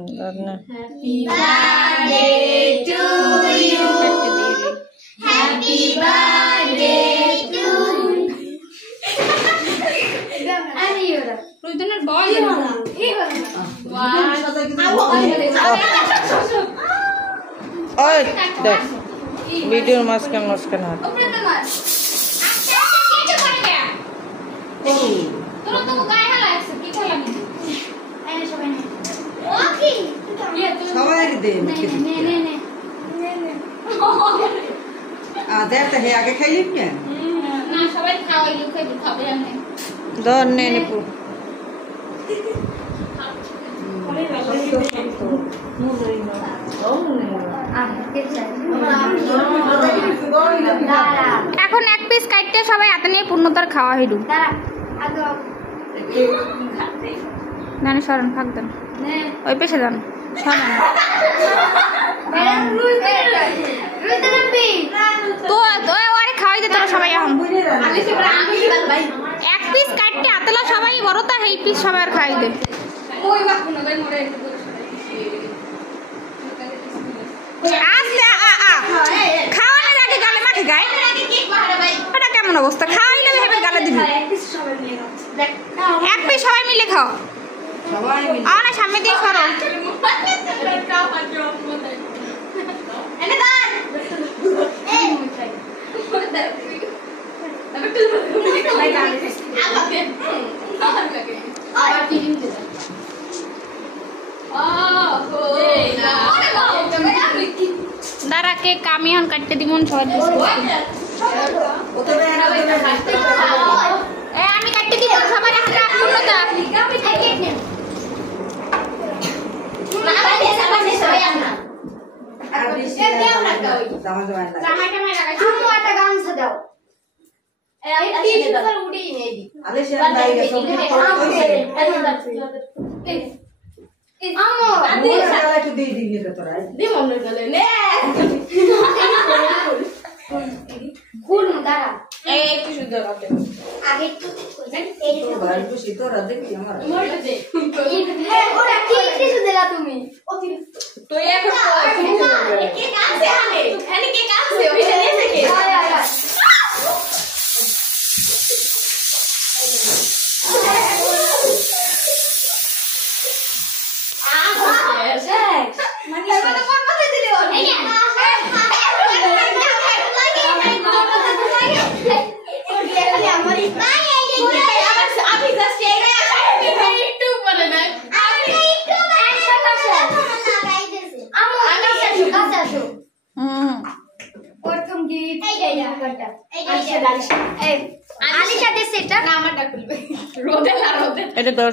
Happy birthday to you. Happy birthday to you. Ani yora. Rudinar boy. Oi, deख video मस्कन मस्कन है सवारी दे देर तो है आगे खाइए क्या ना सवारी खाओ ये कोई खाओ हमने दो ने पू এখন এক পিস কাটতে সবাই হাতে নিয়ে পূর্ণতার খাওয়া হইল না না সরণ ফাঁক দেন ওই পেশে যান সরণ তো আরে খাওয়াই দে তোরা সবাই এখন এক পিস কাটতে হাতেলা সবাই বড় তা এই পিস সবাই আর খাওয়াই দে খাওয়ানোর আগে গালে মাখে গায়ে ওটা কেমন অবস্থা খাওয়াইলে ভেবে গালে দিবি এক পিস সবাই মিলে খাও না সামনে দিয়ে সরো दारा के कामी हन काटते दिमन सवार ए আমি কাটতে দিব সবার হাতে পূর্ণতা না বাদে সবাই আমনা আর বেশি দেও না কই জামাটা মে লাগাই তুমি একটা গামছা দাও এই টিস্যু করে উড়িয়ে নেই দি আলে সে দাই গে সব আমো আদে সালা একটু দিয়ে দিবি তো তোরা দে মনে গলে নে কোন দাঁড়া এই একটু শুদ্ধ করতে আগে একটু এই তো ভাই তো সে তো রাতে কি আমার মরে দে ওরা কি একটু শুদ্ধ দিলা তুমি তো এখন কে কাছে আনে এখানে কে কাছে ওইটা নিয়ে থেকে এটা তোর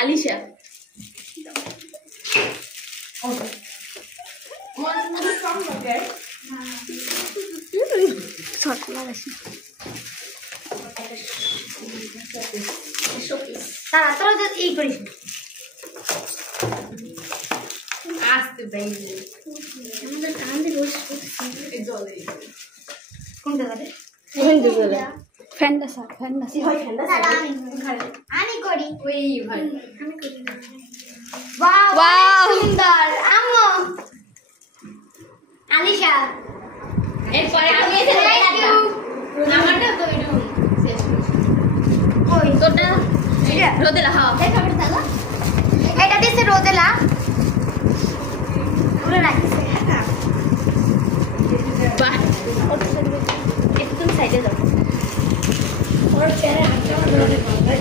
আলিশা তারা তোরা যে এই করিস আসতে দেই আমাদের কান্দে রোজ জলে কোনটা করে ফ্যানটা স্যার ফ্যানটা হয় ঠান্ডা আমি করি ওই ভাই আমি করি ওয়াও সুন্দর আম্মু আলিশা এরপরে আমি এসে আমারটা তো এরকম শেষ ওই তোটা এটা রোদেলা হ্যাঁ দেখা পড়ে তালা এটা দিছে রোদেলা পুরো রাখিছে বাহ একটু সাইডে দাও और तेरे हाथ में रोने वाला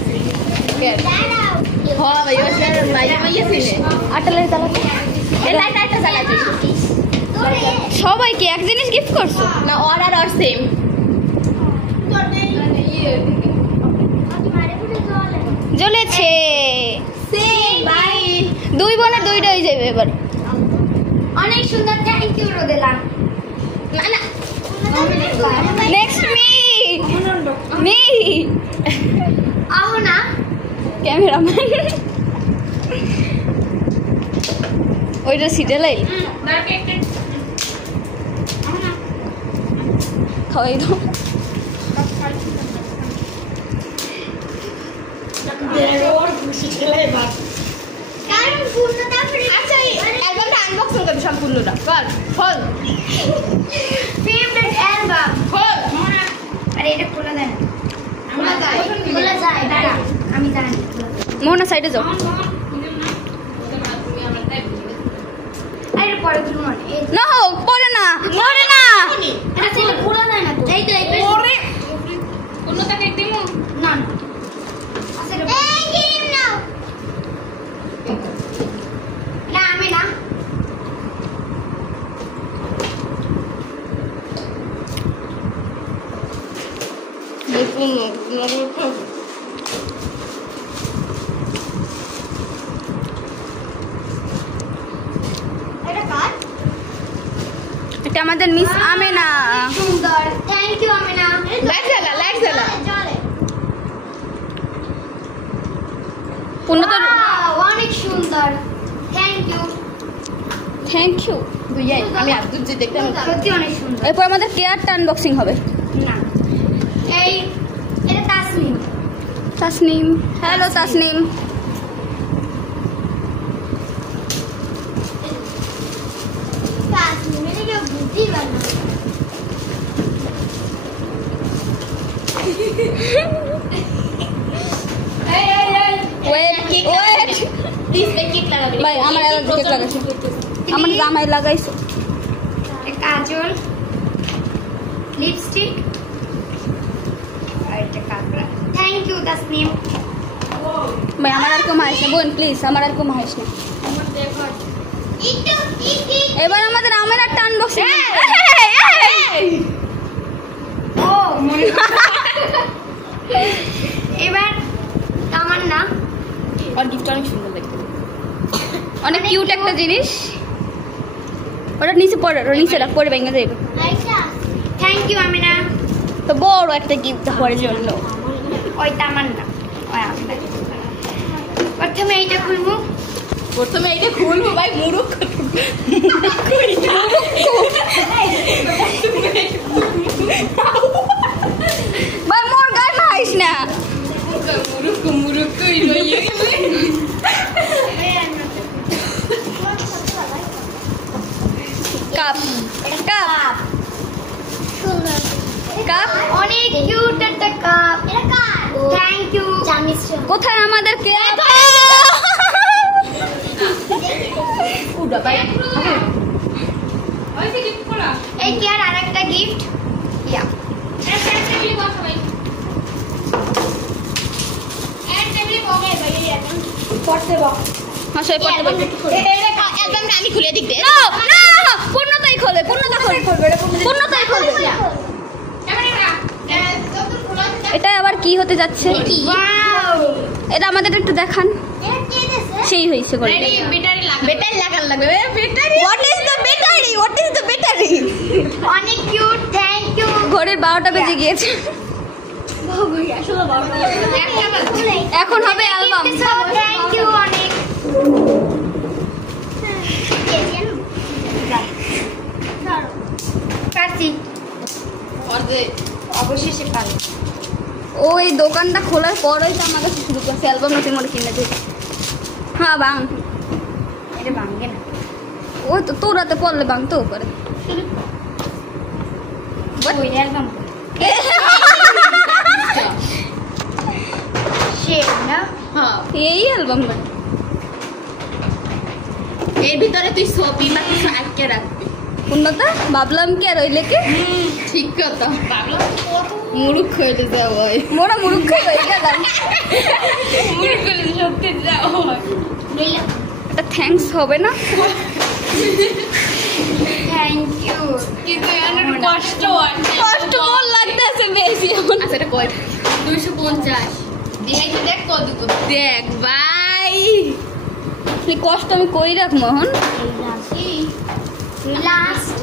है दाঁড়াও हां भाई वो तेरे लाइट में ये सीने আটালে তালা এই লাইট আইটা জ্বালাতে সবাইকে এক জিনিস গিফট করছো না অর্ডার আর সেম জ্বলেছে সেম ভাই দুই বোনের দুইটা হয়ে যাবে এবার অনেক সুন্দর থ্যাংক ইউ রোদেলা না না নেক্সট মি আও না ক্যামেরাম্যান ওইটা সিটে লাই খাওয়াই দাও और खुशी चले बात আচ্ছা অ্যালবামটা আনবক্সিং করবি সম্পূর্ণটা কর খোল ফেভারিট অ্যালবাম খোল আরে এটা খোলা যায় না খোলা যায় দাঁড়া আমি জানি মোহনা সাইডে যাও আরে পরে খুলুন না হোক পরে না পরে না আচ্ছা এটা খোলা যায় না তো এই তো এই পরে কোনটাকে দিমু না না আচ্ছা এটা এই গেম নাও না আমি না এটা কার এটা আমাদের মিস আমেনা সুন্দর থ্যাংক ইউ আমিনা লাইট জ্বালা চলে পূর্ণতা অনেক সুন্দর থ্যাংক ইউ দুইয়াই আমি আব্দুল জি দেখতাম সত্যি অনেক সুন্দর এরপর আমাদের কেয়ারটা আনবক্সিং হবে না এই এটা তাসনিম তাসনিম হ্যালো তাসনিম তাসনিম এটা কেউ বুঝতেই পারে না ওয়েট ওয়েট প্লিজ কেক লাগাবি ভাই আমার অ্যালার্জি কেক লাগাইছে আমার জামাই লাগাইছে কাজল লিপস্টিক আর এটা কাকড়া থ্যাংক ইউ তাসনিম ভাই আমার আর কেউ মাহিস না বোন প্লিজ আমার আর কেউ মাহিস না এবার আমাদের আমের একটা আনবক্সিং ও মনে এবার আমার না আর গিফট অনেক সুন্দর দেখতে অনেক কিউট একটা জিনিস ওটা নিচে পড়ে নিচে রাখ পরে ভেঙে যাবে থ্যাংক ইউ আমিনা তো বড় একটা গিফট পরে জন্য ওই তামান না ওই আমরা প্রথমে এইটা খুলবো প্রথমে এটা খুলবো ভাই মুরুখ ভাই মোর গায়ে মাহিস না মুরুখ কই লইয়ে গেলে কাপ কাপ কাপ অনেক কিউট একটা কাপ এটা কার থ্যাংক ইউ জামিস কোথায় আমাদের কেক উড়া ভাই ওই যে গিফট করা এই কি আর আরেকটা গিফট ইয়া একটা টেবিলে বসা ভাই এক টেবিলে বসে ভাই এখন পড়তে বল হ্যাঁ সে পড়তে পারবে এটা একদমটা আমি খুলে দিক দে না না পূর্ণতাই খোলে পূর্ণতা খোলে পূর্ণতাই খোলে এটা আবার কি হতে যাচ্ছে ওয়াও এটা আমাদের একটু দেখান এটা কে দিয়েছে সেই হয়েছে করে ব্যাটারি লাগান লাগবে battery what is the battery অনেক কিউট থ্যাংক ইউ ঘড়ির 12টা বেজে গিয়েছে এখন হবে অ্যালবাম থ্যাংক ইউ অনেক পারছি অবশেষে পারছি ওই দোকানটা খোলার পরই তো আমার কাছে শুরু করছে অ্যালবাম নতুন করে কিনে দিই হ্যাঁ বাং এটা ভাঙবে না ওই তো তোরাতে পড়লে বাং তো করে ওই অ্যালবাম সে না হ্যাঁ এই অ্যালবাম এর ভিতরে তুই ছবি বা কিছু আটকে রাখবি উন্নতা ভাবলাম কি আর ওই লেকে ঠিক কথা মুরুখ হয়ে যাও ভাই মোরা মুরুখ হয়ে গেলাম মুরুখ হয়ে সত্যি যাও এটা থ্যাঙ্কস হবে না থ্যাংক ইউ কিন্তু অনেক কষ্ট হয় কষ্ট মোর লাগতেছে বেশি এখন আচ্ছা এটা কয় 250 দেখ কত দেখ ভাই এই কষ্ট আমি করি রাখ মোহন লাস্ট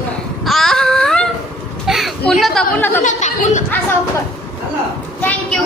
উন্নতা আচ্ছা থ্যাংক ইউ